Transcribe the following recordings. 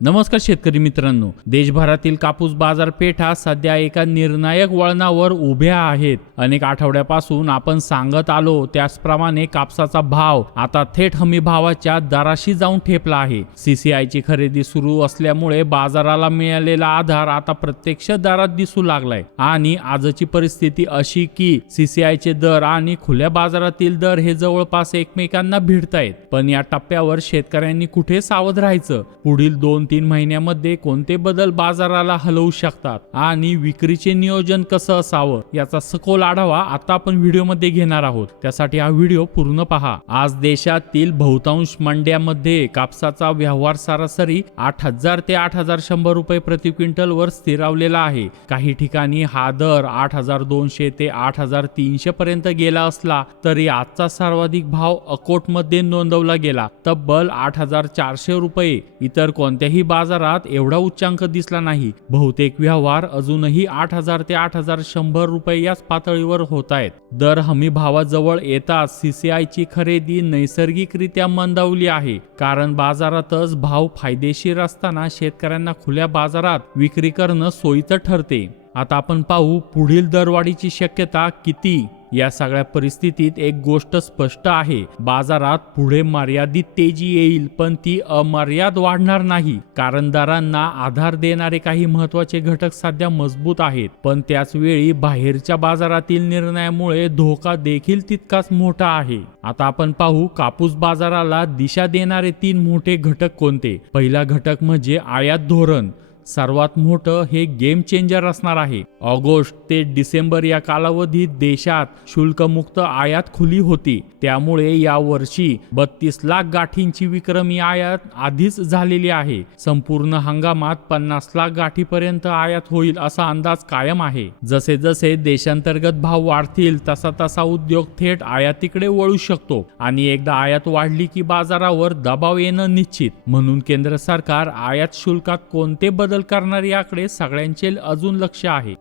नमस्कार शेतकरी मित्रांनो, देशभरातील कापूस बाजारपेठा सध्या एका निर्णायक वळणावर उभ्या आहेत. अनेक आठवड्यापासून आपण सांगत आलो त्याचप्रमाणे कापसाचा भाव आता थेट हमी भावाच्या दराशी जाऊन ठेपला आहे. सीसीआयची खरेदी सुरू असल्यामुळे बाजाराला मिळालेला आधार आता प्रत्यक्ष दरात दिसू लागलाय आणि आजची परिस्थिती अशी की सीसीआयचे दर आणि खुल्या बाजारातील दर हे जवळपास एकमेकांना भिडतायत. पण या टप्प्यावर शेतकऱ्यांनी कुठे सावध राहायचं? पुढील 2-3 महिन्यामध्ये कोणते बदल बाजाराला हलवू शकतात आणि विक्रीचे नियोजन कसं असावं याचा सखोल आढावा आता आपण व्हिडिओमध्ये घेणार आहोत. त्यासाठी हा व्हिडिओ पूर्ण पहा. आज देशातील बहुतांश मंड्यांमध्ये कापसाचा व्यवहार सरासरी 8,000 ते 8,100 रुपये प्रति क्विंटल वर स्थिरावलेला आहे. काही ठिकाणी हा दर 8,200 ते 8,300 पर्यंत गेला असला तरी आजचा सर्वाधिक भाव अकोटमध्ये नोंदवला गेला, तब्बल 8,400 रुपये. इतर कोणत्याही बाजारात एवढा उच्चांक दिसला नाही. बहुतेक व्यवहार अजूनही 8,000 ते 8,100 रुपये याच पातळीवर होत आहेत. दर हमी भावाजवळ येताच सीसीआयची खरेदी नैसर्गिकरित्या मंदावली आहे, कारण बाजारातच भाव फायदेशीर असताना शेतकऱ्यांना खुल्या बाजारात विक्री करणं सोयीचं ठरते. आता आपण पाहू पुढील दरवाढीची शक्यता किती. या सगळ्या परिस्थितीत एक गोष्ट स्पष्ट आहे, बाजारात पुढे मर्यादित तेजी येईल, पण ती अमर्याद वाढणार नाही, कारण दरांना आधार देणारे काही महत्त्वाचे घटक सध्या मजबूत आहेत. पण त्याच वेळी बाहेरच्या बाजारातील निर्णयामुळे धोका देखील तितकाच मोठा आहे. आता आपण पाहू कापूस बाजाराला दिशा देणारे 3 मोठे घटक कोणते. पहिला घटक म्हणजे आयात धोरण. सर्वात मोठं हे गेम चेंजर असणार आहे. ऑगस्ट ते डिसेंबर या कालावधीत देशात शुल्कमुक्त आयात खुली होती, त्यामुळे या वर्षी 32 लाख गाठींची विक्रमी आयात आधीच झालेली आहे. संपूर्ण हंगामात 50 लाख गाठीपर्यंत आयात होईल असा अंदाज कायम आहे. जसे जसे देशांतर्गत भाव वाढतील तसा तसा उद्योग थेट आयातीकडे वळू शकतो आणि एकदा आयात वाढली की बाजारावर दबाव येणं निश्चित. म्हणून केंद्र सरकार आयात शुल्कात कोणते बदल करणार याकडे सगळ्यांचे अजून लक्ष आहे.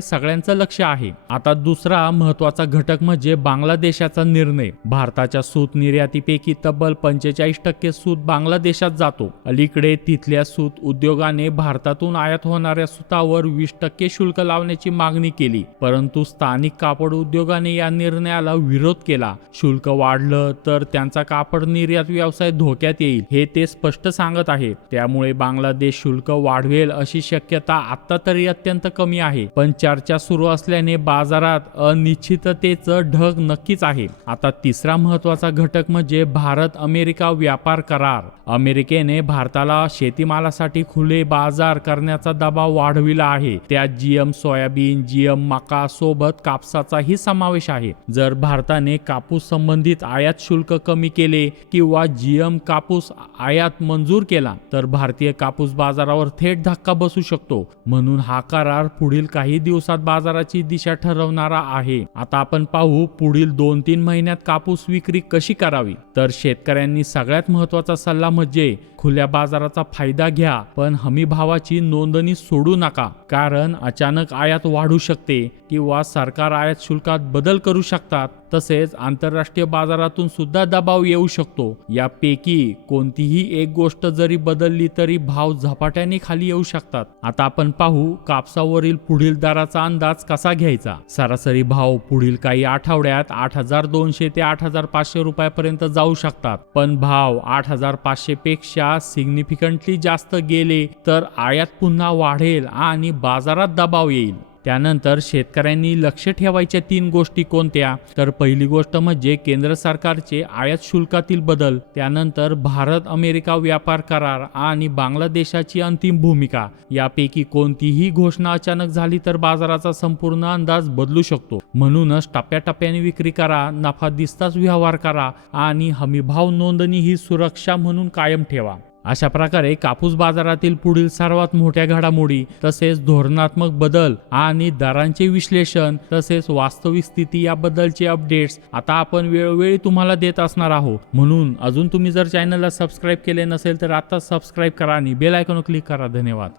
सगळ्यांचं लक्ष आहे. आता दुसरा महत्वाचा घटक म्हणजे बांगलादेशाचा निर्णय. भारताच्या सूत निर्यातीपैकी तब्बल 45% सूत बांगलादेशात जातो. अलीकडे तिथल्या सूत उद्योगाने भारतातून आयात होणाऱ्या सुतावर 20% शुल्क लावण्याची मागणी केली, परंतु स्थानिक कापड उद्योगाने या निर्णयाला विरोध केला. शुल्क वाढलं तर त्यांचा कापड निर्यात व्यवसाय धोक्यात येईल हे ते स्पष्ट सांगत आहेत. त्यामुळे बांगलादेश शुल्क वाढवेल अशी शक्यता आता तरी अत्यंत कमी आहे, पण चर्चा सुरू असल्याने बाजारात अनिश्चिततेचं ढग नक्कीच आहे. आता तिसरा महत्वाचा घटक म्हणजे भारत अमेरिका व्यापार करार. अमेरिकेने भारताला शेतीमालासाठी खुले बाजार करण्याचा दबाव वाढविला आहे. त्यात जीएम सोयाबीन, जीएम मका सोबत कापसाचाही समावेश आहे. जर भारताने कापूस संबंधित आयात शुल्क कमी केले किंवा जीएम कापूस आयात मंजूर केला तर भारतीय कापूस बाजारावर थेट धक्का बसू शकतो. म्हणून हा करार पुढील काही दिवसात बाजाराची दिशा ठरवणारा आहे. आता आपण पाहू पुढील 2-3 महिन्यात कापूस विक्री कशी करावी. तर शेतकऱ्यांनी सगळ्यात महत्त्वाचा सल्ला म्हणजे खुल्या बाजाराचा फायदा घ्या, पण हमी भावाची नोंदणी सोडू नका, कारण अचानक आयात वाढू शकते किंवा सरकार आयात शुल्कात बदल करू शकतात. तसेच आंतरराष्ट्रीय बाजारातून सुद्धा दबाव येऊ शकतो. यापैकी कोणतीही एक गोष्ट जरी बदलली तरी भाव झपाट्याने खाली येऊ शकतात. आता आपण पाहू कापसावरील पुढील दराचा अंदाज कसा घ्यायचा. सरासरी भाव पुढील काही आठवड्यात 8,200 ते 8,500 रुपयापर्यंत जाऊ शकतात, पण भाव 8,500 पेक्षा सिग्निफिकंटली जास्त गेले तर आयात पुन्हा वाढेल आणि बाजारात दबाव येईल. त्यानंतर शेतकऱ्यांनी लक्ष ठेवायच्या 3 गोष्टी कोणत्या. तर पहिली गोष्ट म्हणजे केंद्र सरकारचे आयात शुल्कातील बदल, त्यानंतर भारत अमेरिका व्यापार करार आणि बांगलादेशाची अंतिम भूमिका. यापैकी कोणतीही घोषणा अचानक झाली तर बाजाराचा संपूर्ण अंदाज बदलू शकतो. म्हणूनच टप्प्याटप्प्याने विक्री करा, नफा दिसताच व्यवहार करा आणि हमीभाव नोंदणी ही सुरक्षा म्हणून कायम ठेवा. अशा प्रकारे कापूस बाजारातील पुढील सर्वात मोठ्या घडामोडी, तसेच धोरणात्मक बदल आणि दरांचे विश्लेषण, तसेच वास्तविक स्थिती याबद्दलचे अपडेट्स आता आपण वेळोवेळी तुम्हाला देत असणार आहोत. म्हणून अजून तुम्ही जर चॅनलला सबस्क्राईब केले नसेल तर आता सबस्क्राईब करा आणि बेल आयकॉनवर क्लिक करा. धन्यवाद.